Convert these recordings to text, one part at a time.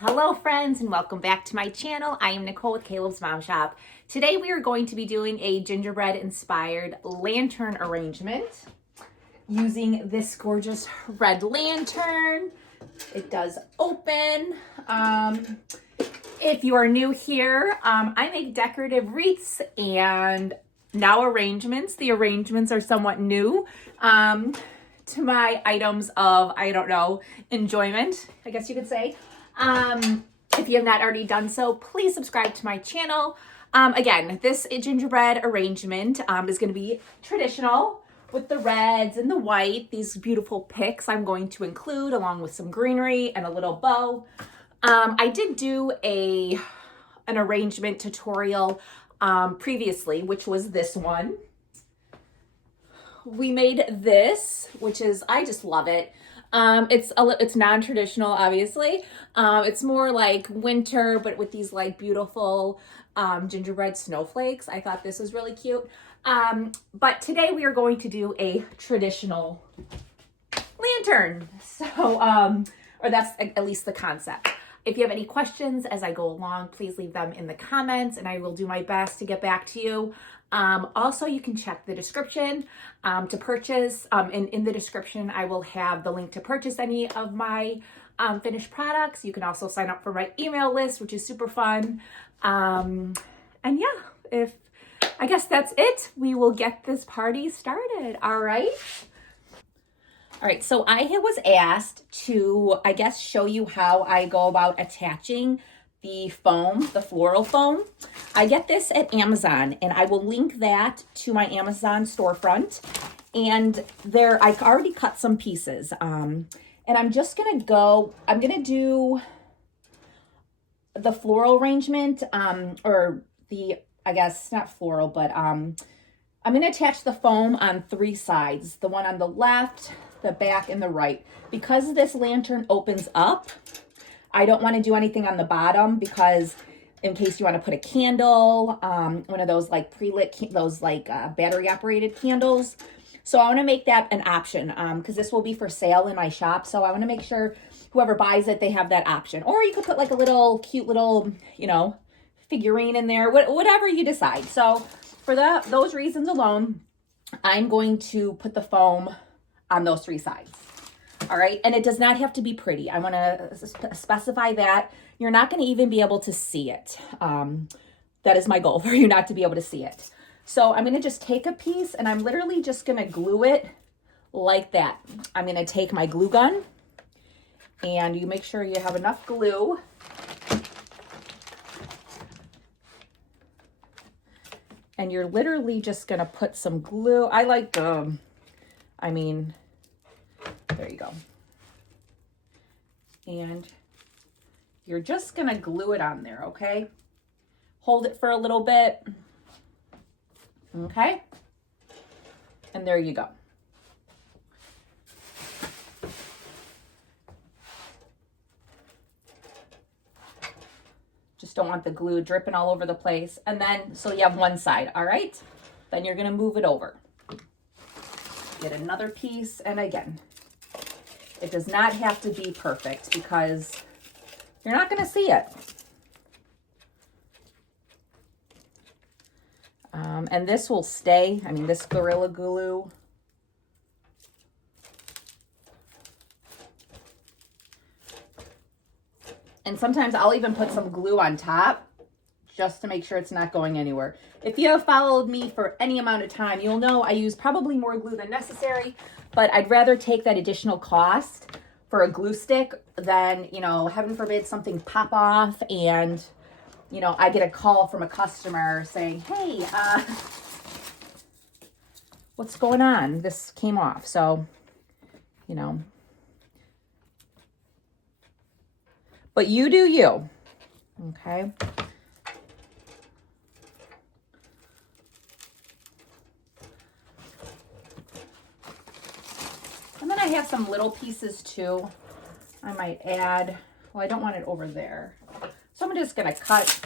Hello friends and welcome back to my channel. I am Nicole with Caleb's Mom Shop. Today we are going to be doing a gingerbread inspired lantern arrangement using this gorgeous red lantern. It does open. If you are new here, I make decorative wreaths and now arrangements. The arrangements are somewhat new to my items of, enjoyment, I guess you could say. If you have not already done so, please subscribe to my channel. Again, this gingerbread arrangement is going to be traditional with the reds and the white, these beautiful picks I'm going to include along with some greenery and a little bow. I did do an arrangement tutorial previously, which was this one. We made this, which is, I just love it. It's non-traditional, obviously. It's more like winter, but with these like beautiful gingerbread snowflakes. I thought this was really cute. But today we are going to do a traditional lantern. So, or that's at least the concept. If you have any questions as I go along, please leave them in the comments and I will do my best to get back to you. Also, you can check the description to purchase. And in the description, I will have the link to purchase any of my finished products. You can also sign up for my email list, which is super fun. And yeah, I guess that's it. We will get this party started. All right. All right, so I was asked to, I guess, show you how I go about attaching the foam, the floral foam. I get this at Amazon, and I will link that to my Amazon storefront. And there, I've already cut some pieces. And I'm just gonna I'm gonna do the floral arrangement, or the, I guess, not floral, but I'm gonna attach the foam on 3 sides. The one on the left, the back, and the right. Because this lantern opens up, I don't want to do anything on the bottom because in case you want to put a candle, one of those like pre-lit, those like battery operated candles. So I want to make that an option because this will be for sale in my shop. So I want to make sure whoever buys it, they have that option. Or you could put like a little cute little, figurine in there, whatever you decide. So for those reasons alone, I'm going to put the foam on those 3 sides. All right. And it does not have to be pretty. I want to specify that you're not going to even be able to see it. That is my goal, for you not to be able to see it. So I'm going to just take a piece and I'm literally just going to glue it like that. I'm going to take my glue gun and you make sure you have enough glue. And you're literally just going to put some glue. I like there you go. And you're just going to glue it on there, okay? Hold it for a little bit. Okay? And there you go. Just don't want the glue dripping all over the place. And then, so you have one side, all right? Then you're going to move it over. Get another piece, and again, it does not have to be perfect because you're not going to see it. And this will stay, this Gorilla Glue. And sometimes I'll even put some glue on top just to make sure it's not going anywhere. If you have followed me for any amount of time, you'll know I use probably more glue than necessary, but I'd rather take that additional cost for a glue stick than, heaven forbid something pop off and, I get a call from a customer saying, hey, what's going on? This came off. So, but you do you, okay? And then I have some little pieces too. I might add, well, I don't want it over there. So I'm just going to cut.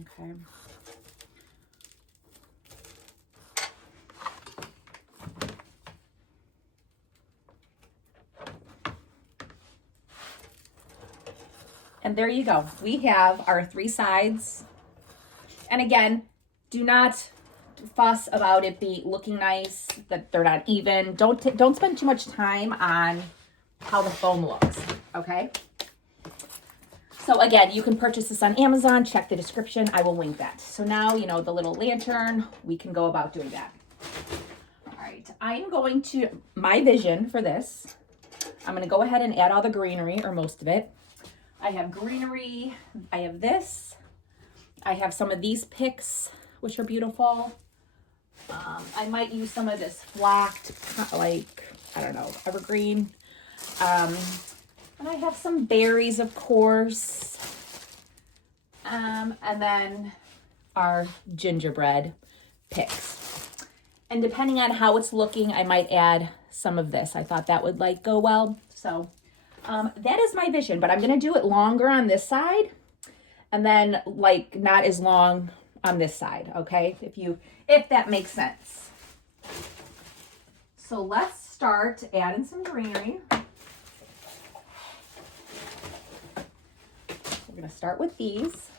Okay. And there you go. We have our 3 sides. And again, do not fuss about it be looking nice, that they're not even. Don't spend too much time on how the foam looks, okay? So again, you can purchase this on Amazon. Check the description. I will link that. So now, you know, the little lantern, we can go about doing that. All right, I'm going to, my vision for this, I'm going to go ahead and add all the greenery, or most of it. I have greenery. I have this. I have some of these picks, which are beautiful. I might use some of this flocked, like, I don't know, evergreen. And I have some berries, of course. And then our gingerbread picks. And depending on how it's looking, I might add some of this. I thought that would like go well. So that is my vision, but I'm going to do it longer on this side and then like not as long on this side. Okay. If that makes sense. So let's start adding some greenery. We're going to start with these.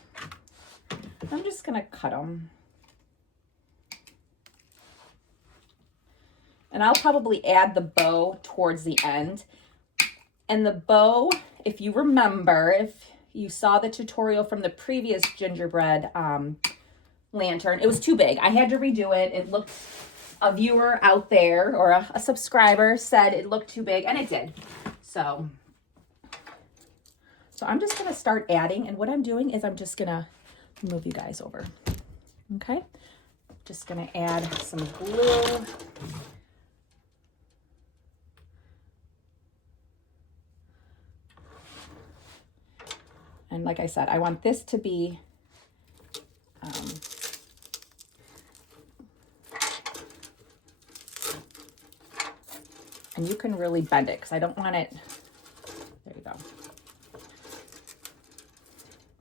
I'm just going to cut them. And I'll probably add the bow towards the end. And the bow, if you remember, if you saw the tutorial from the previous gingerbread lantern, it was too big. I had to redo it. It looked, a viewer out there or a subscriber said it looked too big, and it did. So I'm just going to start adding, and what I'm doing is I'm just going to move you guys over. Okay? Just going to add some glue. And like I said, I want this to be and you can really bend it because I don't want it, there you go.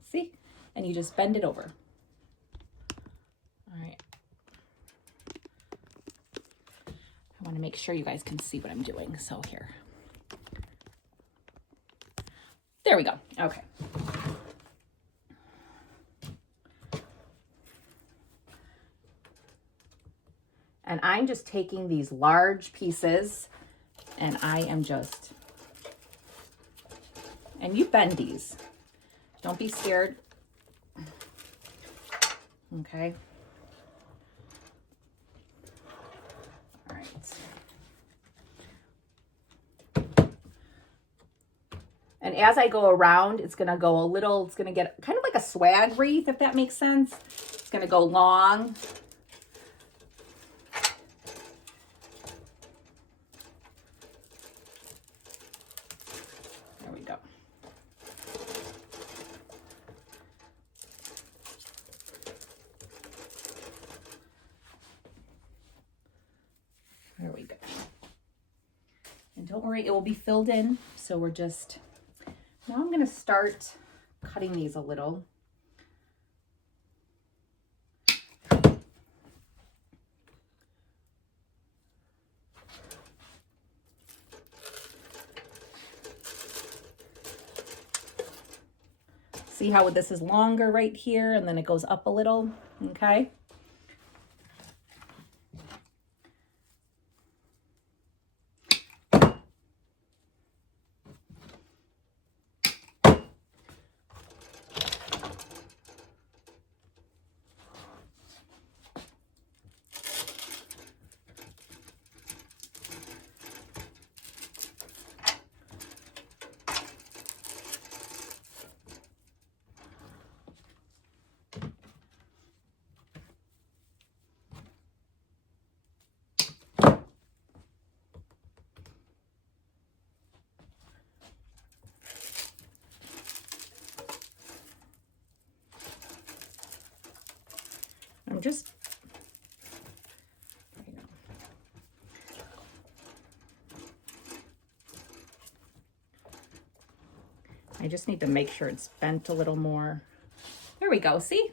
See? And you just bend it over. All right. I want to make sure you guys can see what I'm doing. So here. There we go. Okay. And I'm just taking these large pieces and I am just, and you bend these. Don't be scared. Okay. All right. And as I go around, it's going to go a little, it's going to get kind of like a swag wreath, if that makes sense. It's going to go long. There we go. There we go. And don't worry, it will be filled in. So we're just, now I'm going to start cutting these a little. See how this is longer right here and then it goes up a little, okay? I'm just, there you go. I just need to make sure it's bent a little more. There we go, see?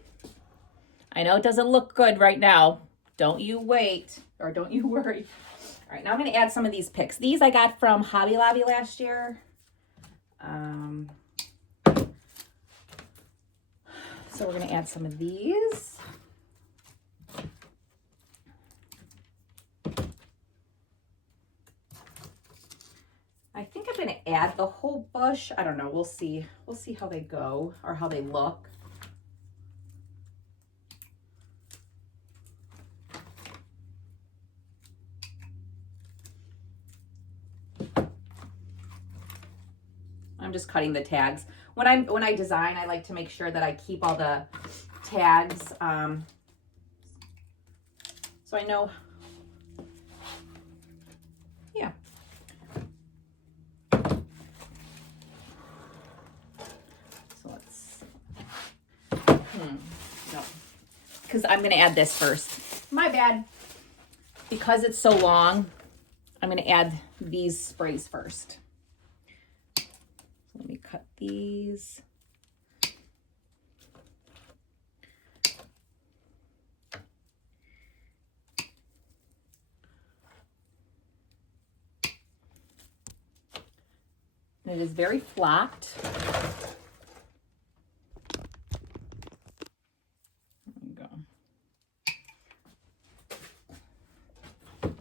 I know it doesn't look good right now. Don't you wait, or don't you worry. All right, now I'm gonna add some of these picks. These I got from Hobby Lobby last year. So we're going to add some of these. I think I'm going to add the whole bush. I don't know. We'll see. We'll see how they go or how they look. I'm just cutting the tags. When I design, I like to make sure that I keep all the tags, so I know. Yeah. So let's. No, because I'm gonna add this first. My bad. Because it's so long, I'm gonna add these sprays first. Let me cut these. And it is very flat. There we go.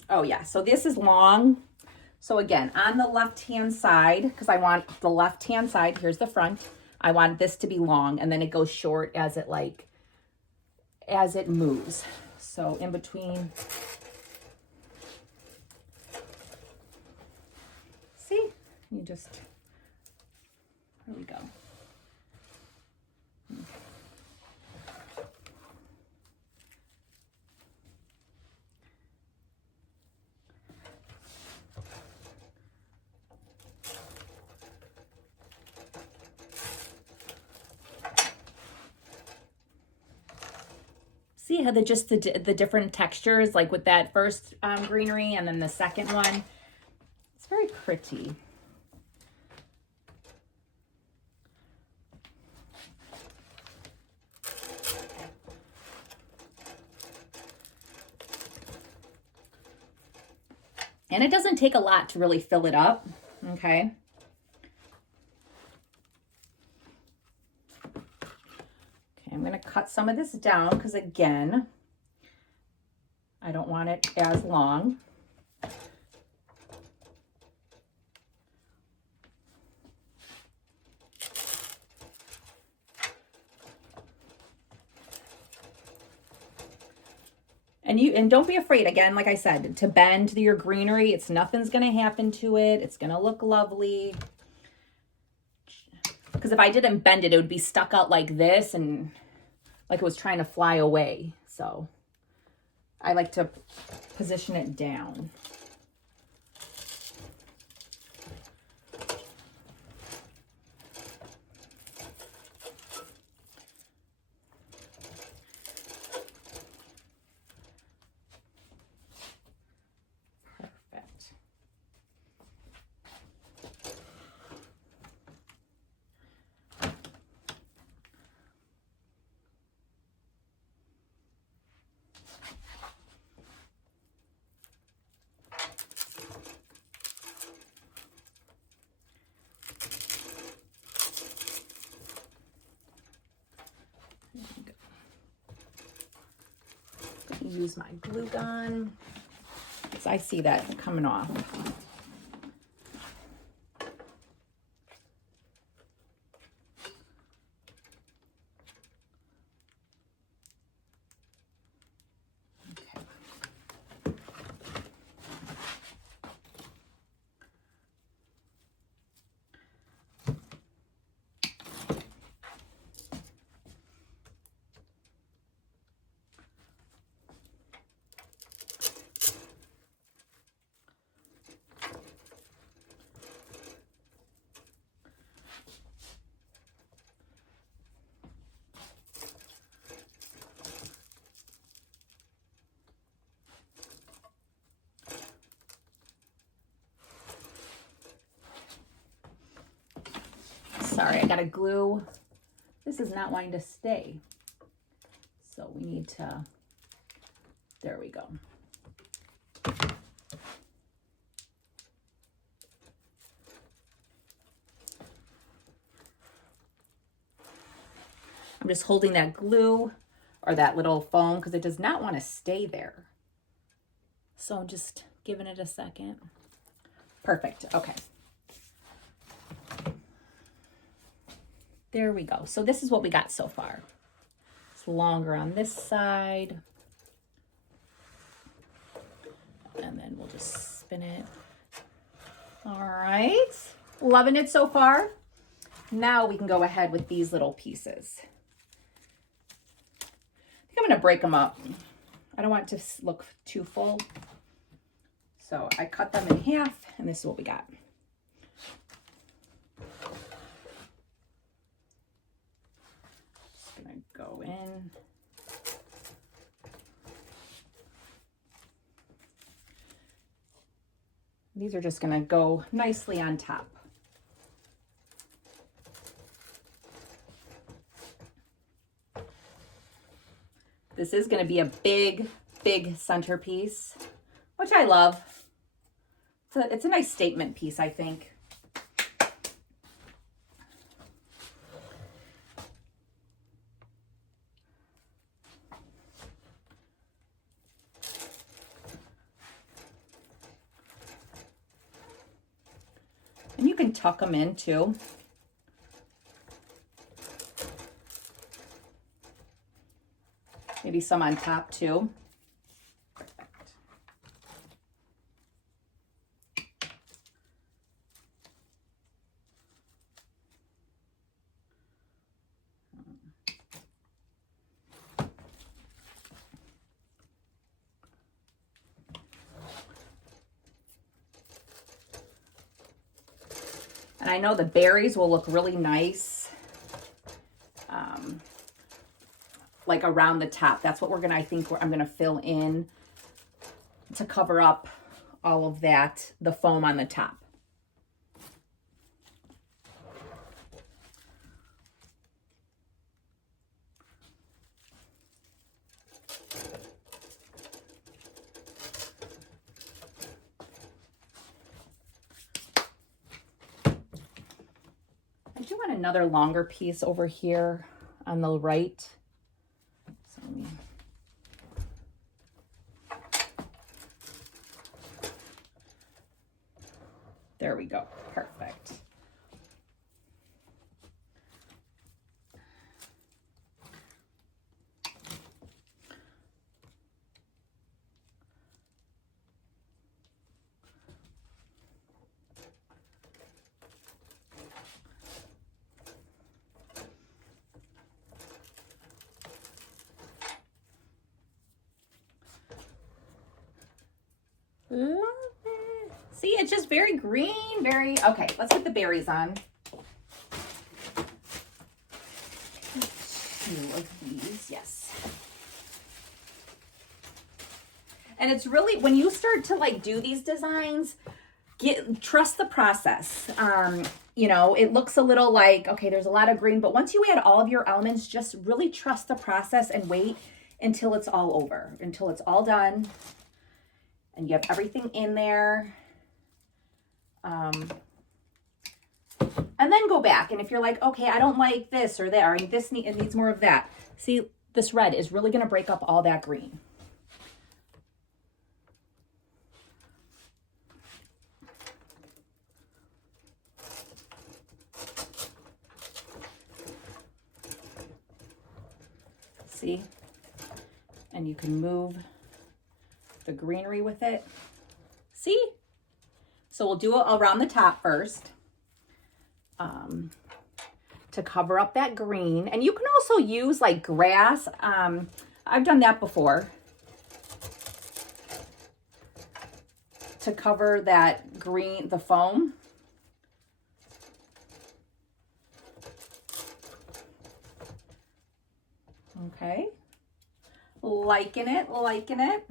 Oh yeah, so this is long. So again, on the left-hand side, because I want the left-hand side, here's the front. I want this to be long, and then it goes short as it moves. So in between. See? You just, there we go. Okay. See how the different textures, like with that first greenery and then the second one. It's very pretty. And it doesn't take a lot to really fill it up, okay? I'm going to cut some of this down because, again, I don't want it as long. And don't be afraid, again, like I said, to bend your greenery. Nothing's going to happen to it. It's going to look lovely. Because if I didn't bend it, it would be stuck out like this and like it was trying to fly away. So I like to position it down. Use my glue gun because I see that coming off. Sorry, I gotta glue. This is not wanting to stay. So we need to, there we go. I'm just holding that glue or that little foam because it does not want to stay there. So I'm just giving it a second. Perfect. Okay. There we go. So this is what we got so far. It's longer on this side. And then we'll just spin it. All right. Loving it so far. Now we can go ahead with these little pieces. I think I'm going to break them up. I don't want it to look too full. So I cut them in half, and this is what we got. Just going to go in. These are just going to go nicely on top. This is going to be a big, big centerpiece, which I love. It's a nice statement piece, I think. And you can tuck them in too. Maybe some on top too. Perfect. And I know the berries will look really nice. Like around the top. That's what I think I'm gonna fill in to cover up all of that, the foam on the top. I do want another longer piece over here on the right. There we go. Perfect. Love it. See, it's just very green, very, okay, let's get the berries on. Two of these, yes. And it's really, when you start to like do these designs, trust the process. You know, it looks a little like, okay, there's a lot of green, but once you add all of your elements, just really trust the process and wait until it's all over, until it's all done. And you have everything in there. And then go back. And if you're like, okay, I don't like this or that, or it needs more of that. See, this red is really going to break up all that green. See? And you can move the greenery with it. See? So we'll do it around the top first to cover up that green. And you can also use like grass. I've done that before to cover that green, the foam. Okay. Liking it, liking it.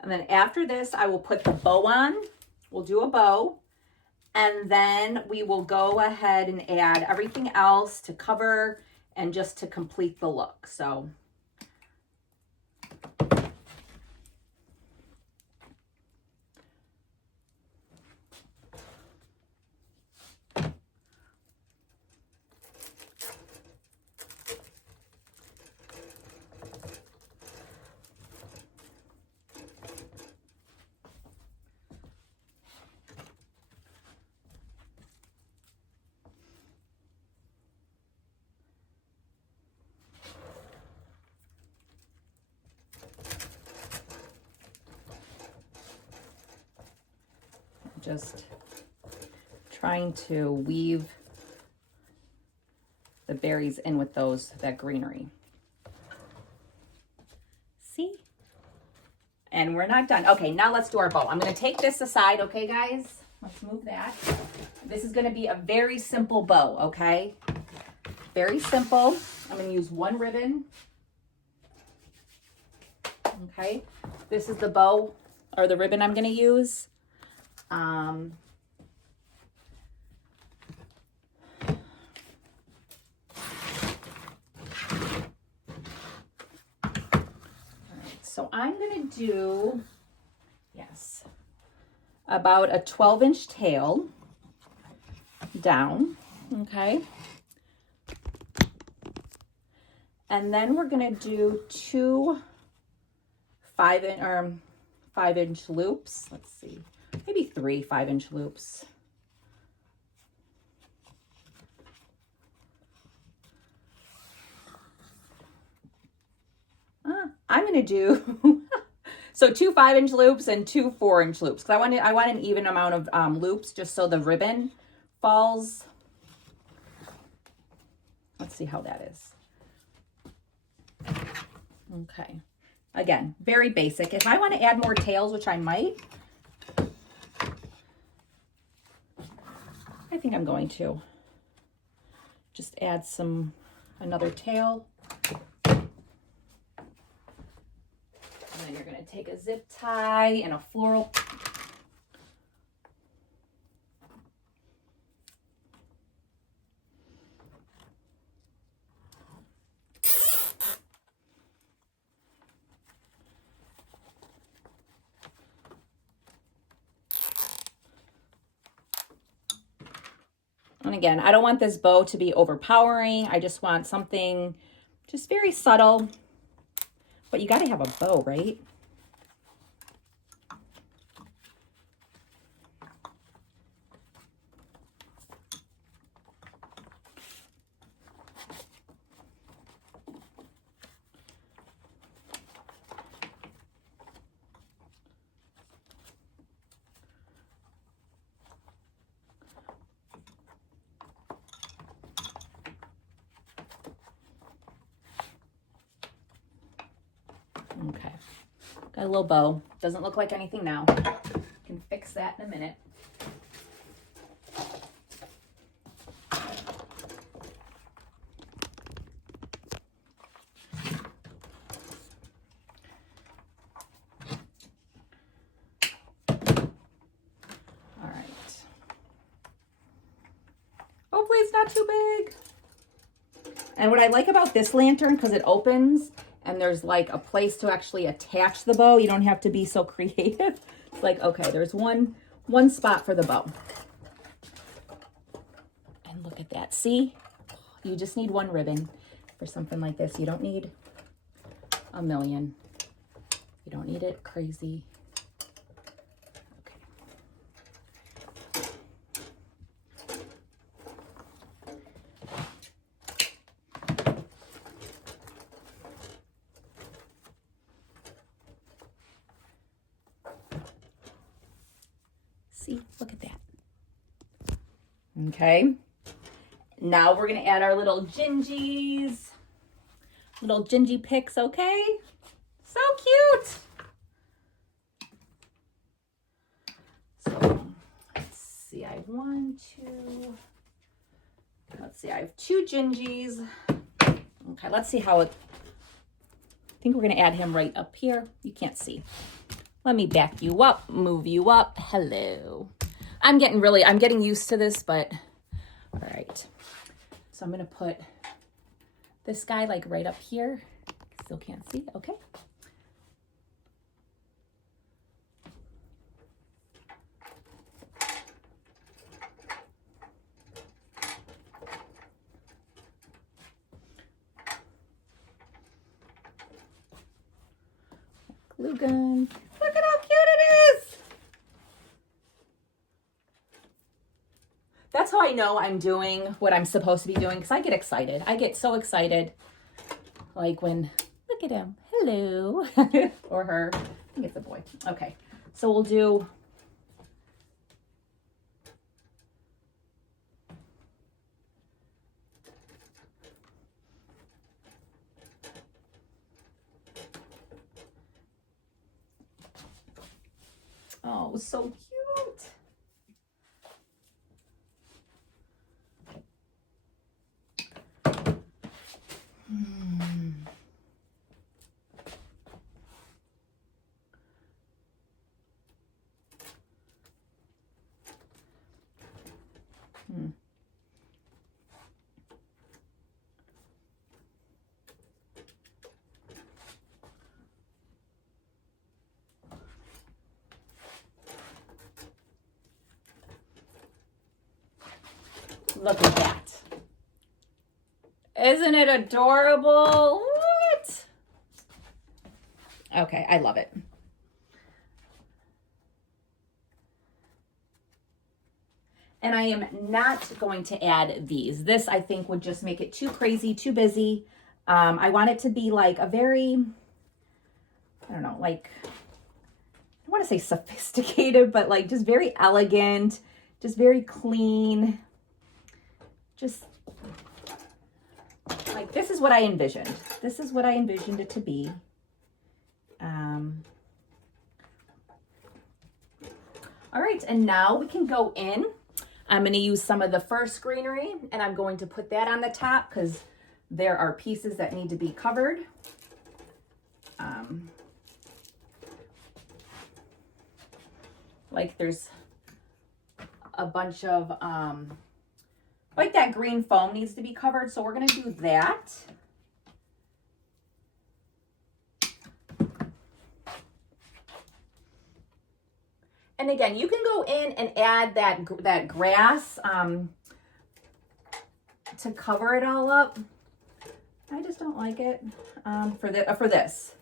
And then after this, I will put the bow on. We'll do a bow. And then we will go ahead and add everything else to cover and just to complete the look. So just trying to weave the berries in with that greenery. See? And we're not done. Okay, now let's do our bow. I'm going to take this aside, okay, guys? Let's move that. This is going to be a very simple bow, okay? Very simple. I'm going to use one ribbon. Okay, this is the bow or the ribbon I'm going to use. So I'm going to do, yes, about a 12-inch tail down, okay? And then we're going to do two 5-inch loops. Let's see, maybe 3 5-inch loops. I'm going to do so 2 5-inch loops and 2 4-inch loops because I want an even amount of loops just so the ribbon falls. Let's see how that is. Okay. Again, very basic. If I want to add more tails, which I might, I think I'm going to just add another tail. And then you're going to take a zip tie and a floral. And again, I don't want this bow to be overpowering. I just want something just very subtle. But you got to have a bow, right? Okay, got a little bow. Doesn't look like anything now. Can fix that in a minute. All right. Hopefully it's not too big. And what I like about this lantern, because it opens, and there's like a place to actually attach the bow. You don't have to be so creative. It's like, okay, there's one spot for the bow. And look at that. See, you just need one ribbon for something like this. You don't need a million. You don't need it crazy. See, look at that. Okay. Now we're going to add our little gingies. Little gingy picks, okay? So cute. So, let's see. I have I have 2 gingies. Okay, let's see how it, I think we're going to add him right up here. You can't see. Let me back you up, move you up. Hello. I'm getting used to this, but all right. So I'm gonna put this guy like right up here. Still can't see, okay. Glue gun. Look at how cute it is. That's how I know I'm doing what I'm supposed to be doing, because I get excited. I get so excited. Like when, look at him. Hello. Or her. I think it's a boy. Okay. So we'll do oh, so cute. Look at that. Isn't it adorable? What? Okay, I love it. And I am not going to add these. This, I think, would just make it too crazy, too busy. I want it to be like a very, I don't know, like, I want to say sophisticated, but like just very elegant, just very clean. Just like, this is what I envisioned. This is what I envisioned it to be. All right, and now we can go in. I'm going to use some of the first greenery, and I'm going to put that on the top because there are pieces that need to be covered. Like there's a bunch of, like that green foam needs to be covered. So we're going to do that. And again, you can go in and add that grass to cover it all up. I just don't like it for this.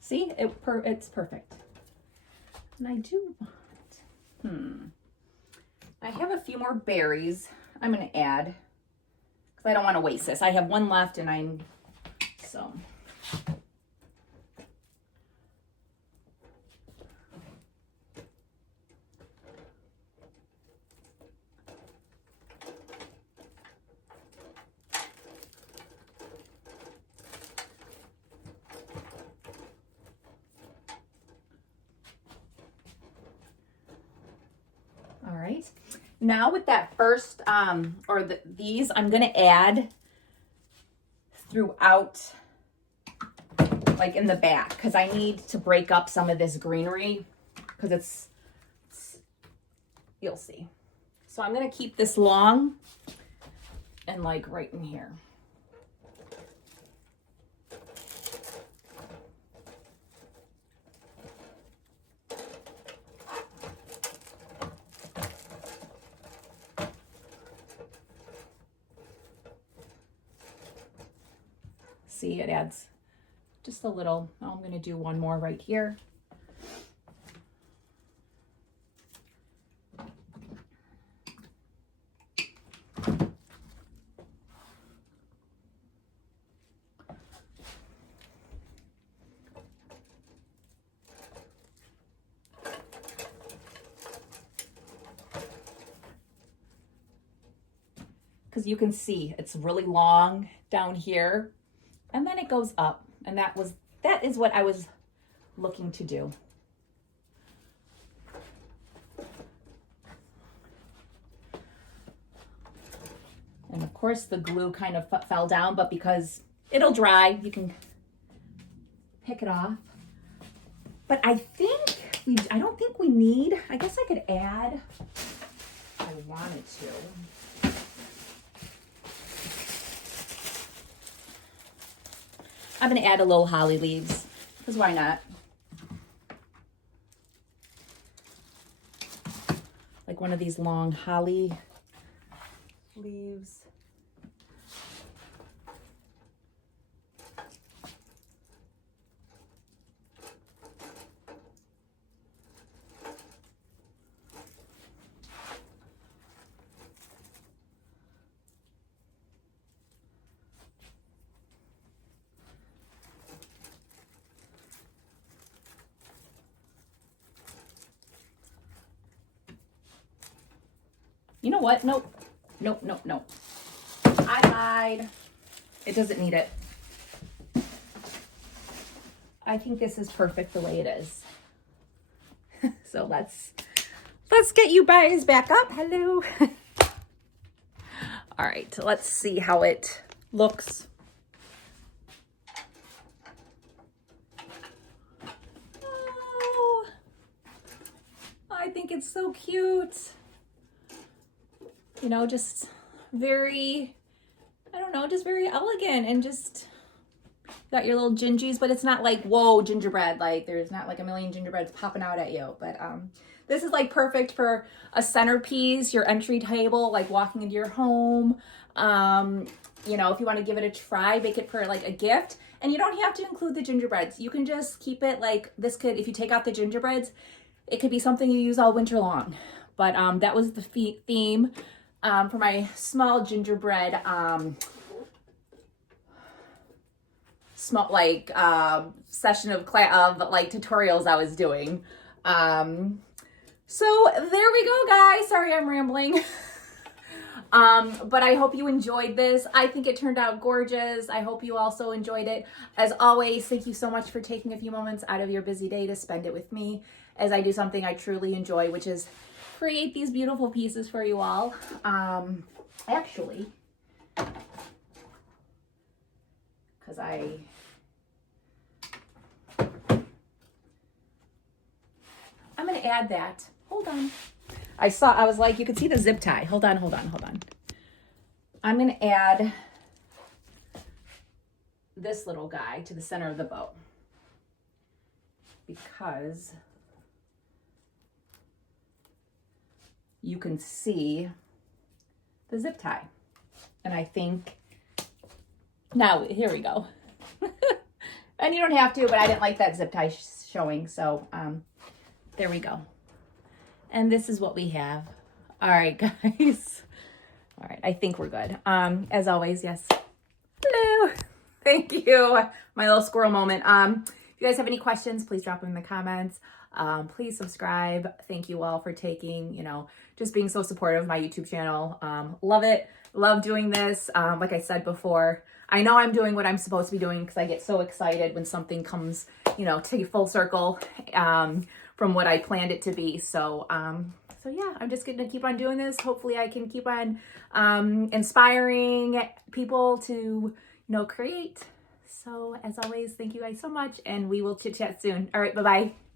See, it's perfect. And I do want, I have a few more berries I'm going to add because I don't want to waste this. I have one left and so. All right. Now with that first, these, I'm going to add throughout, like in the back, because I need to break up some of this greenery because it's, you'll see. So I'm going to keep this long and like right in here. See, it adds just a little. Oh, I'm going to do one more right here. because you can see it's really long down here, and then it goes up, and that is what I was looking to do. And of course the glue kind of fell down, but because it'll dry, you can pick it off. But I don't think we need, I guess I could add, if I wanted to. I'm gonna add a little holly leaves, because why not? Like one of these long holly leaves. You know what? Nope. Nope, nope, nope. I lied. It doesn't need it. I think this is perfect the way it is. So let's get you guys back up. Hello. All right, let's see how it looks. Oh, I think it's so cute. You know, just very, I don't know, just very elegant, and just got your little gingies, but it's not like, whoa, gingerbread. Like there's not like a million gingerbreads popping out at you. But this is like perfect for a centerpiece, your entry table, like walking into your home. You know, if you want to give it a try, make it for like a gift. And you don't have to include the gingerbreads. You can just keep it like this. Could, if you take out the gingerbreads, it could be something you use all winter long. But that was the theme. For my small gingerbread session of like tutorials I was doing. So there we go, guys. Sorry I'm rambling. But I hope you enjoyed this. I think it turned out gorgeous. I hope you also enjoyed it. As always, thank you so much for taking a few moments out of your busy day to spend it with me as I do something I truly enjoy, which is create these beautiful pieces for you all. Actually, because I'm going to add that. Hold on. I was like, you could see the zip tie. Hold on. I'm going to add this little guy to the center of the bow, because you can see the zip tie. And I think, now, here we go. And you don't have to, but I didn't like that zip tie showing. So there we go. And this is what we have. All right, guys. All right, I think we're good. As always, yes. Hello. Thank you. My little squirrel moment. If you guys have any questions, please drop them in the comments. Please subscribe. Thank you all for taking, just being so supportive of my YouTube channel. Love it. Love doing this. Like I said before, I know I'm doing what I'm supposed to be doing because I get so excited when something comes, to full circle from what I planned it to be. So yeah, I'm just going to keep on doing this. Hopefully I can keep on inspiring people to, create. So as always, thank you guys so much, and we will chit chat soon. All right, bye-bye.